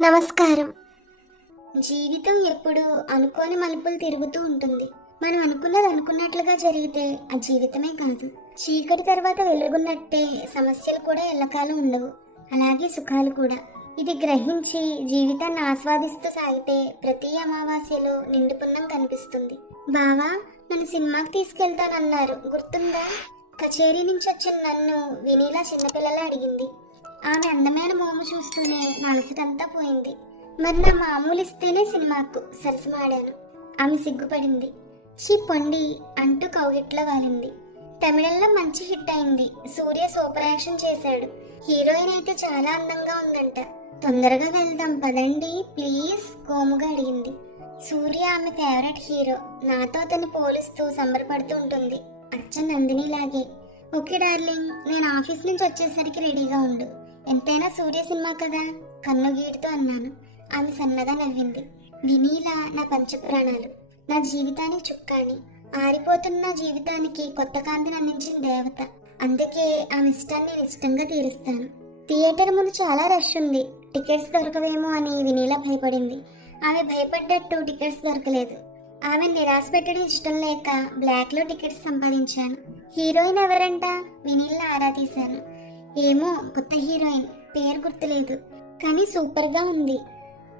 నమస్కారం. జీవితం ఎప్పుడు అనుకోని మలుపులు తిరుగుతూ ఉంటుంది. మనం అనుకున్నది అనుకున్నట్లుగా జరిగితే ఆ జీవితమే కాదు. చీకటి తర్వాత వెలుగున్నట్టే సమస్యలు కూడా ఎల్లకాలం ఉండవు. అలాగే సుఖాలు కూడా. ఇది గ్రహించి జీవితాన్ని ఆస్వాదిస్తూ సాగితే ప్రతి అమావాస్యలో నిండుపున్నం కనిపిస్తుంది. బావా నన్ను సినిమాకి తీసుకెళ్తానన్నారు. గుర్తుందా? కచేరీ నుంచి వచ్చిన నన్ను వినీలా చిన్నపిల్లలా అడిగింది. ఆమె అందమైన మోము చూస్తూనే మనసుకంతా పోయింది. మరి నా మామూలు ఇస్తేనే సినిమాకు సరసమాడాను ఆమె సిగ్గుపడింది. షీ పొండి అంటూ కౌగిట్లో వాలింది. తమిళంలో మంచి హిట్ అయింది. సూర్య సూపర్ యాక్షన్ చేశాడు. హీరోయిన్ అయితే చాలా అందంగా ఉందంట. తొందరగా వెళ్దాం పదండి. ప్లీజ్ కోముగా అడిగింది. సూర్య ఆమె ఫేవరెట్ హీరో. నాతో అతన్ని పోలిస్తూ సంబరపడుతూ ఉంటుంది. అచ్చ నందినిలాగే. ఓకే డార్లింగ్ నేను ఆఫీస్ నుంచి వచ్చేసరికి రెడీగా ఉండు. ఎంతైనా సూర్య సినిమా కదా? కన్ను గీటుతో అన్నాను. ఆమె సన్నగా నవ్వింది. వినీలా నా పంచప్రాణాలు నా జీవితానికి చుక్కాని ఆరిపోతున్న జీవితానికి కొత్త కాంతిని అందించిన దేవత. అందుకే ఆమె ఇష్టాన్ని నేను ఇష్టంగా తీరుస్తాను. థియేటర్ ముందు చాలా రష్ ఉంది. టికెట్స్ దొరకవేమో అని వినీలా భయపడింది. ఆమె భయపడ్డట్టు టికెట్స్ దొరకలేదు. ఆమె నిరాశ పెట్టడం ఇష్టం లేక బ్లాక్లో టికెట్స్ సంపాదించాను. హీరోయిన్ ఎవరంట? వినీల్ని ఆరా తీశాను. ఏమో కొత్త హీరోయిన్ పేరు గుర్తులేదు. కానీ సూపర్గా ఉంది.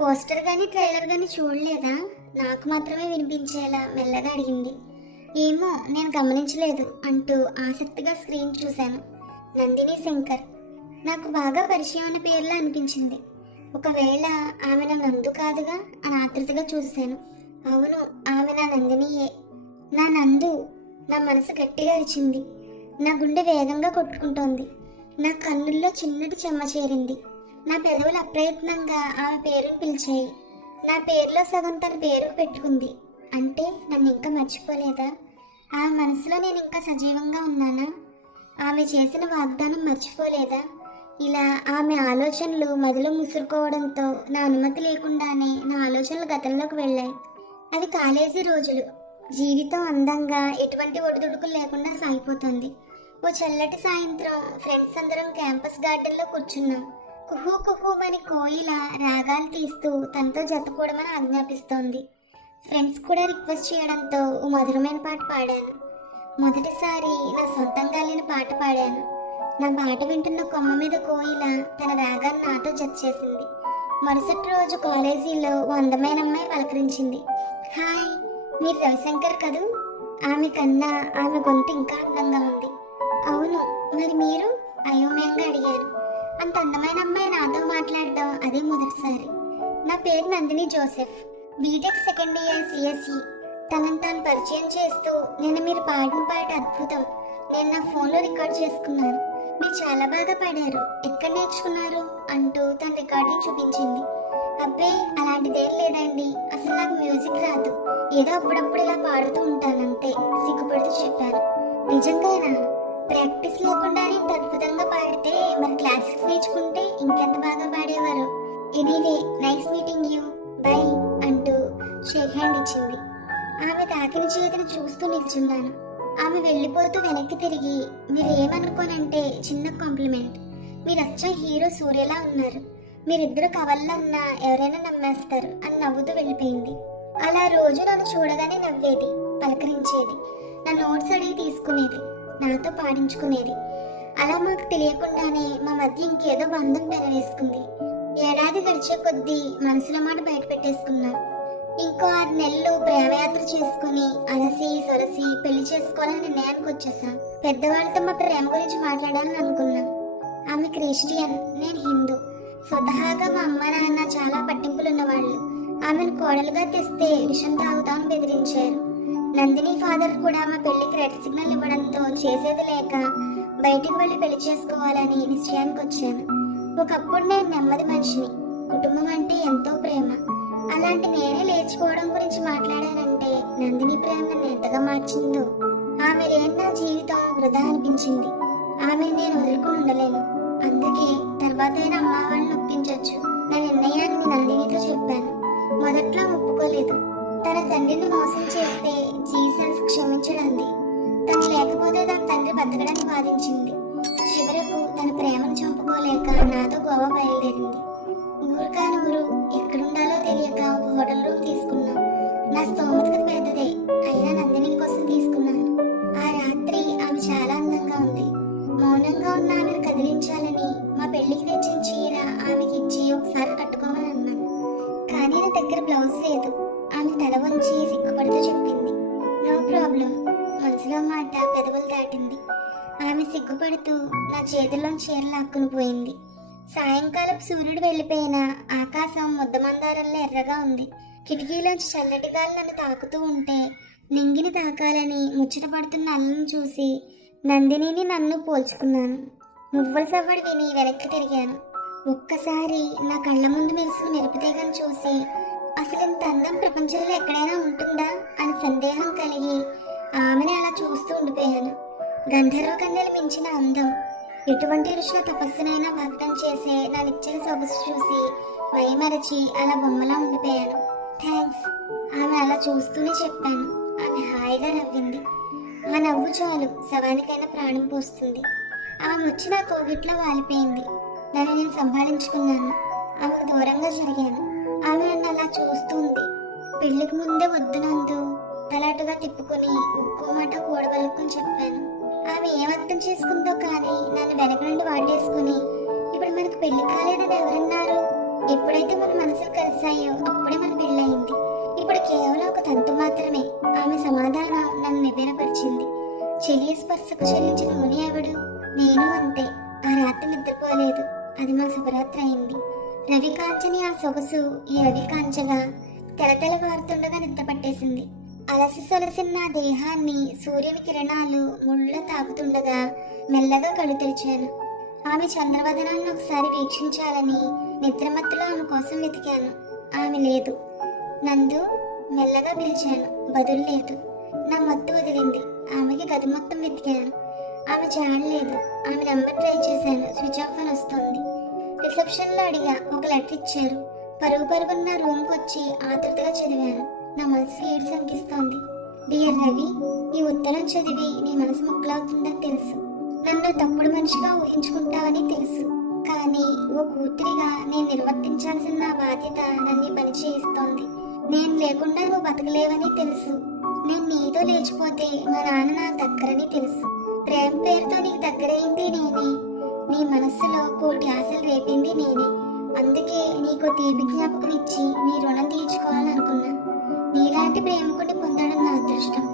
పోస్టర్ గాని ట్రైలర్ గాని చూడలేదా? నాకు మాత్రమే వినిపించేలా మెల్లగా అడిగింది. ఏమో నేను గమనించలేదు అంటూ ఆసక్తిగా స్క్రీన్ చూశాను. నందిని శంకర్. నాకు బాగా పరిచయం అనే పేర్లా అనిపించింది. ఒకవేళ ఆమె నా నందు కాదుగా అని ఆతృతగా చూశాను అవును ఆమె నా నందినియే. నా నందు నా మనసు గట్టిగా అరిచింది. నా గుండె వేగంగా కొట్టుకుంటోంది. నా కన్నుల్లో చిన్నటి చెమ్మ చేరింది. నా పెదవులు అప్రయత్నంగా ఆమె పేరును పిలిచాయి. నా పేరులో సగం తన పేరు పెట్టుకుంది. అంటే నన్ను ఇంకా మర్చిపోలేదా? ఆమె మనసులో నేను ఇంకా సజీవంగా ఉన్నానా? ఆమె చేసిన వాగ్దానం మర్చిపోలేదా? ఇలా ఆమె ఆలోచనలు మదిలో ముసురుకోవడంతో నా అనుమతి లేకుండానే నా ఆలోచనలు గతంలోకి వెళ్ళాయి. అది కాలేజీ రోజులు. జీవితం అందంగా ఎటువంటి ఒడిదుడుకులు లేకుండా సాగిపోతుంది. ఓ చల్లటి సాయంత్రం ఫ్రెండ్స్ అందరం క్యాంపస్ గార్డెన్లో కూర్చున్నాం. కుహూ కుహూమని కోయిల రాగాలు తీస్తూ తనతో జతకూడమని ఆజ్ఞాపిస్తోంది. ఫ్రెండ్స్ కూడా రిక్వెస్ట్ చేయడంతో ఓ మధురమైన పాట పాడాను. మొదటిసారి నా సొంతంగా లేని పాట పాడాను. నా పాట వింటున్న కొమ్మ మీద కోయిల తన రాగాన్ని నాతో జత చేసింది. మరుసటి రోజు కాలేజీలో ఓ అందమైన అమ్మాయి పలకరించింది. హాయ్ మీరు రవిశంకర్ కదూ? ఆమె కన్నా ఆమె గొంతు ఇంకా అందంగా ఉంది. అవును మరి మీరు? అయోమయంగా అడిగారు. అంత అందమైన అమ్మాయి నాతో మాట్లాడడం అదే మొదటిసారి. నా పేరు Nandini Joseph. B Tech second year CSC తనని తాను పరిచయం చేస్తూ నేను మీరు పాడిన పాట అద్భుతం. నేను నా ఫోన్లో రికార్డ్ చేసుకున్నాను. మీరు చాలా బాగా పాడారు. ఎక్కడ నేర్చుకున్నారు? అంటూ తన రికార్డింగ్ చూపించింది. అబ్బే అలాంటిదేం లేదండి. అసలు నాకు మ్యూజిక్ రాదు. ఏదో అప్పుడప్పుడు ఇలా పాడుతూ ఉంటాను అంతే. సిగ్గుపడుతూ చెప్పారు. నిజంగానా? ప్రాక్టీస్ లేకుండానే ఇంత అద్భుతంగా పాడితే మరి క్లాసెస్ నేర్చుకుంటే ఇంకెంత బాగా పాడేవారు? Anyway nice meeting you bye అంటూ షేక్ హ్యాండ్ ఇచ్చింది. ఆమె తాకిన చేతిని చూస్తూ నిల్చున్నాను. ఆమె వెళ్ళిపోతూ వెనక్కి తిరిగి మీరు ఏమనుకోనంటే చిన్న కాంప్లిమెంట్. మీరు వచ్చే హీరో సూర్యలా ఉన్నారు. మీరిద్దరు కవల్లన్నా ఎవరైనా నమ్మేస్తారు అని నవ్వుతూ వెళ్ళిపోయింది. అలా రోజు నన్ను చూడగానే నవ్వేది పలకరించేది. నా నోట్స్ అడిగి తీసుకునేది. నాతో పాడించుకునేది. అలా మాకు తెలియకుండానే మా మధ్య ఇంకేదో బంధం పెరవేసుకుంది ఏడాది గడిచే కొద్దీ మనసులో మాట బయట పెట్టేసుకున్నాం. ఇంకో ఆరు నెలలు ప్రేమయాత్ర చేసుకుని అలసి సొలసి పెళ్ళి చేసుకోవాలని నిర్ణయానికి వచ్చేసాం. పెద్దవాళ్ళతో మా ప్రేమ గురించి మాట్లాడాలని అనుకున్నాం. ఆమె క్రిస్టియన్ నేను హిందూ. స్వతహాగా మా అమ్మ నాన్న చాలా పట్టింపులు ఉన్నవాళ్ళు ఆమెను కోడలుగా తెస్తే విషం తాగుతామని బెదిరించారు. నందిని ఫాదర్ కూడా మా పెళ్ళికి రెడ్ సిగ్నల్ ఇవ్వడంతో చేసేది లేక బయటికి వెళ్ళి పెళ్ళి చేసుకోవాలని నిశ్చయానికి వచ్చాను. ఒకప్పుడు నేను నెమ్మది మనిషిని. కుటుంబం అంటే ఎంతో ప్రేమ. అలాంటి నేనే లేచిపోవడం గురించి మాట్లాడానంటే నందిని ప్రేమ నన్ను ఎంతగా మార్చిందో ఆమె లేని నా జీవితం వృధా అనిపించింది. ఆమె నేను వదులుకుని ఉండలేను. అందుకే తర్వాత అయినా అమ్మ వాళ్ళని ఒప్పించవచ్చు నా నిర్ణయాన్ని నందినితో చెప్పాను. తండ్రిని మోసం చేస్తే జీసస్ క్షమించడండి. తను లేకపోతే తన తండ్రి బతకడానికి వాదించింది. చివరకు తన ప్రేమను చంపుకోలేక నాతో గోవా బయలుదేరింది. సాయంకాలం సూర్యుడు వెళ్ళిపోయిన ఆకాశం ముద్దమందారంలో ఎర్రగా ఉంది. కిటికీలోంచి చల్లటి గాలి నన్ను తాకుతూ ఉంటే నింగిని తాకాలని ముచ్చట పడుతున్న అల్లను చూసి నందినిని నన్ను పోల్చుకున్నాను. నువ్వుల సవ్వడి విని వెనక్కి తిరిగాను. ఒక్కసారి నా కళ్ళ ముందు మెరుసు నిరుపుతీగను చూసి అసలు ఇంత అందం ప్రపంచంలో ఎక్కడైనా ఉంటుందా? అని సందేహం కలిగి ఆమెని అలా చూస్తూ ఉండిపోయాను. గంధర్వ కన్నెలు మించిన అందం ఎటువంటి ఋషుల తపస్సునైనా భక్తం చేసే నా నిచ్చెన సొగసు చూసి మైమరచి అలా బొమ్మలా ఉండిపోయాను. థ్యాంక్స్. ఆమె అలా చూస్తూనే చెప్పాను. ఆమె హాయిగా నవ్వింది. ఆ నవ్వు చాలు. శవానికైనా ప్రాణం పోస్తుంది. ఆమె వచ్చి నా కోవిట్లో వాలిపోయింది. దాన్ని నేను సంభాళించుకున్నాను. ఆమెకు దూరంగా జరిగాను. ఆమె నన్ను అలా చూస్తుంది పెళ్ళికి ముందే వద్దునందు తలాటుగా తిప్పుకొని ఒక్కో మాట కూడబలుకుని చెప్పాను. ఆమె ఏమర్థం చేసుకుందో కానీ నన్ను వెనక నుండి వాడేసుకుని ఇప్పుడు మనకు పెళ్ళి కాలేదని ఎవరన్నారు? ఎప్పుడైతే మన మనసులు కలిసాయో అప్పుడే మన పెళ్ళయింది. ఇప్పుడు కేవలం ఒక తంతు మాత్రమే ఆమె సమాధానం నన్ను నివ్వెరపరిచింది చెలియ స్పర్శకు చెల్లించిన ముని ఎవడు? నేను అంతే. ఆ రాత్రి నిద్రపోలేదు. అది మా శుభరాత్రి అయింది. రవి కాంచని ఆ సొగసు ఈ రవి కాంచగా తెలతెల వారుతుండగా నిద్ర పట్టేసింది అలసి సొలసిన నా దేహాన్ని సూర్యుని కిరణాలు ముళ్ళ తాకుతుండగా మెల్లగా కళ్ళు తెరిచాను ఆమె చంద్రవదనాన్ని ఒకసారి వీక్షించాలని నిద్రమత్తులో ఆమె కోసం వెతికాను. ఆమె లేదు. నందు మెల్లగా పిలిచాను. బదులు లేదు. నా మత్తు వదిలింది. ఆమెకి గది మొత్తం వెతికాను. ఆమె చాడలేదు ఆమె నెంబర్ ట్రై చేశాను. స్విచ్ ఆఫ్ అని వస్తుంది. రిసెప్షన్లో అడిగా. ఒక లెటర్ ఇచ్చారు. పరుగు పరుగున్న రూమ్కి వచ్చి ఆతృతగా చదివాను. నా మనసు ఏడ్స్ అనిపిస్తోంది. డియర్ రవి ఈ ఉత్తరం చదివి నీ మనసు ముక్కలవుతుందని తెలుసు. నన్ను తప్పుడు మనిషిగా ఊహించుకుంటావని తెలుసు. కానీ ఓ కూతురిగా నేను నిర్వర్తించాల్సిన నా బాధ్యత నన్ను ఈ పని చేయిస్తోంది. నేను లేకుండా నువ్వు బతకలేవని తెలుసు. నేను నీతో లేచిపోతే మా నాన్న నాకు దగ్గరని తెలుసు. ప్రేమ పేరుతో నీకు దగ్గరైంది నేనే. నీ మనస్సులో కోటి ఆశలు రేపింది నేనే. అందుకే నీకు తీపి జ్ఞాపకం ఇచ్చి నీ రుణం తీర్చుకోవాలనుకున్నా. నీలాంటి ప్రేమకుని పొందడం నా అదృష్టం.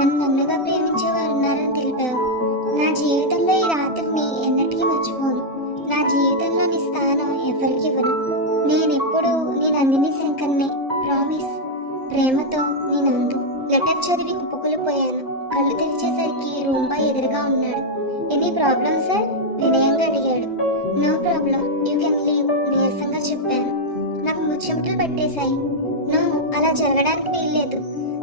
నన్ను నన్నుగా ప్రేమించేవారు ఉన్నారని తెలిపావు. నా జీవితంలో ఈ రాత్రిని ఎన్నటికీ మర్చిపోను. నా జీవితంలో నీ స్థానం ఎవరికి ఇవ్వను. నేనెప్పుడు నీ నందిని శంకర్నే ప్రామిస్. ప్రేమతో నీ నందు లెటర్ చదివి కుప్పకులిపోయాను. కళ్ళు తెరిచేసరికి రూమ్ ఎదురుగా ఉన్నాడు. Any problem sir? వినయంగా అడిగాడు. No problem you can leave నీరసంగా చెప్పాను. నాకు ముచ్చెమటలు పట్టేశాయి. నో అలా జరగడానికి వీల్లేదు.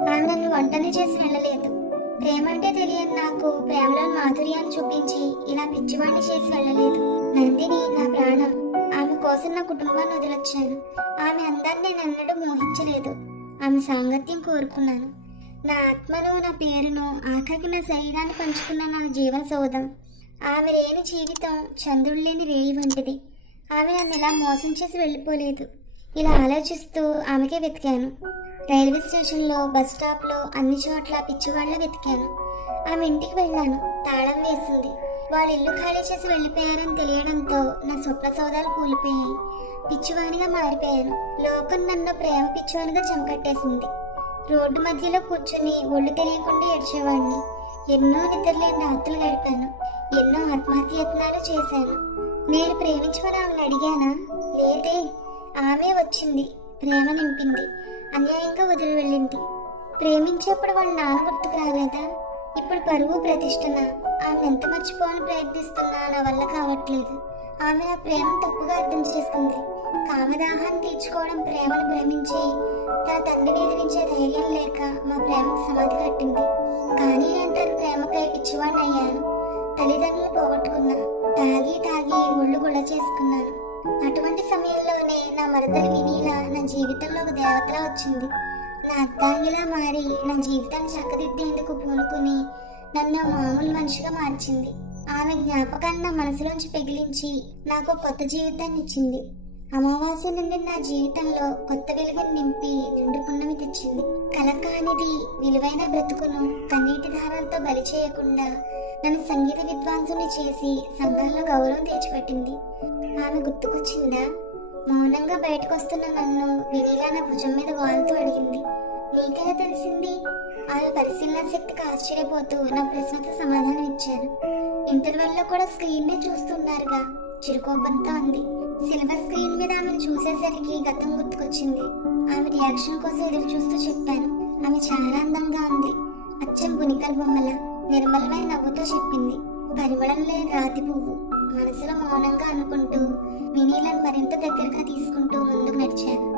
ఆమె నన్ను వంటలు చేసి వెళ్ళలేదు. ప్రేమ అంటే తెలియని నాకు ప్రేమలో మాధుర్యాన్ని చూపించి ఇలా పిచ్చివాణ్ణి చేసి వెళ్ళలేదు. నందిని నా ప్రాణం. ఆమె కోసం నా కుటుంబాన్ని వదిలొచ్చాను. ఆమె అందాన్ని నేను ఎన్నడూ మోహించలేదు. ఆమె సాంగత్యం కోరుకున్నాను. నా ఆత్మను నా పేరును ఆఖరికి నా శరీరాన్ని పంచుకున్న నా జీవన సౌధం. ఆమె లేని జీవితం చంద్రుడు లేని రేయి వంటిది. ఆమె నన్ను ఇలా మోసం చేసి వెళ్ళిపోలేదు. ఇలా ఆలోచిస్తూ ఆమెకే వెతికాను. రైల్వే స్టేషన్లో బస్ స్టాప్లో అన్ని చోట్ల పిచ్చివాళ్ళ వెతికాను. ఆమె ఇంటికి వెళ్ళాను. తాళం వేసింది. వాళ్ళ ఇల్లు ఖాళీ చేసి వెళ్ళిపోయారని తెలియడంతో నా స్వప్న సౌదాలు కూలిపోయాయి. పిచ్చివాణిగా మారిపోయాను. లోకం నన్ను ప్రేమ పిచ్చివానిగా చంకట్టేసింది రోడ్డు మధ్యలో కూర్చుని ఒళ్ళు తెలియకుండా ఏడ్చేవాడిని. ఎన్నో నిద్రలేని రాత్రులు గడిపాను. ఎన్నో ఆత్మహత్య యత్నాలు చేశాను. నేను ప్రేమించమని ఆమెను అడిగానా? లేదే. ఆమె వచ్చింది. ప్రేమ నింపింది. అన్యాయంగా వదిలి వెళ్ళింది. ప్రేమించేప్పుడు వాళ్ళ నాన్న గుర్తుకు రాలేదా? ఇప్పుడు పరువు ప్రతిష్టన? ఆమె ఎంత మర్చిపోవాలని ప్రయత్నిస్తున్నా నా వల్ల కావట్లేదు. ఆమె నా ప్రేమ తప్పుగా అర్థం చేసుకుంది. కామదాహాన్ని తీర్చుకోవడం ప్రేమను ప్రేమించి తన తండ్రిని ఎదిరించే ధైర్యం లేక మా ప్రేమకు సమాధి కట్టింది. కానీ నేను తన ప్రేమకై పిచ్చివాడిని అయ్యాను. తల్లిదండ్రులు పోగొట్టుకున్నా. తాగి తాగి ఒళ్ళు గుళ్ళ చేసుకున్నాను. అటువంటి సమయంలోనే నా మరదలి వినీల నా జీవితంలో ఒక దేవతలా వచ్చింది. నా అర్ధాంగిలా మారి నా జీవితాన్ని చక్కదిద్దేందుకు పూనుకుని నన్ను మామూలు మనిషిగా మార్చింది. ఆమె జ్ఞాపకాన్ని నా మనసులోంచి పెగిలించి నాకు కొత్త జీవితాన్ని ఇచ్చింది. అమావాస్య నుండి నా జీవితంలో కొత్త వెలుగుని నింపి నిండుకున్నవి తెచ్చింది. కల కానిది విలువైన బ్రతుకును కన్నీటి ధారలతో బలి చేయకుండా నన్ను సంగీత విద్వాంసుని చేసి సంఘంలో గౌరవం తెచ్చిపెట్టింది ఆమె గుర్తుకొచ్చిందా? మౌనంగా బయటకు వస్తున్న నన్ను వినీలా నా భుజం మీద వాలుతూ అడిగింది. నీకెలా తెలిసింది? ఆమె పరిశీలన శక్తికి ఆశ్చర్యపోతూ నా ప్రశ్నకు సమాధానం ఇచ్చాను ఇంటర్వెల్లో కూడా స్క్రీన్నే చూస్తున్నారుగా చిరుకోపంతో అంది. సిలబస్ స్క్రీన్ మీద ఆమెను చూసేసరికి గతం గుర్తుకొచ్చింది. ఆమె రియాక్షన్ కోసం ఎదురు చూస్తూ చెప్పాను. ఆమె చాలా అందంగా ఉంది. అచ్చం బునికర్ బొమ్మల. నిర్మలమైన నవ్వుతో చెప్పింది. పరిమళం లేని రాతి పువ్వు మనసులో మౌనంగా అనుకుంటూ వినీలను మరింత దగ్గరగా తీసుకుంటూ ముందుకు నడిచాను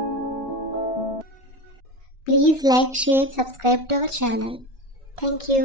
please like share subscribe to our channel. Thank you.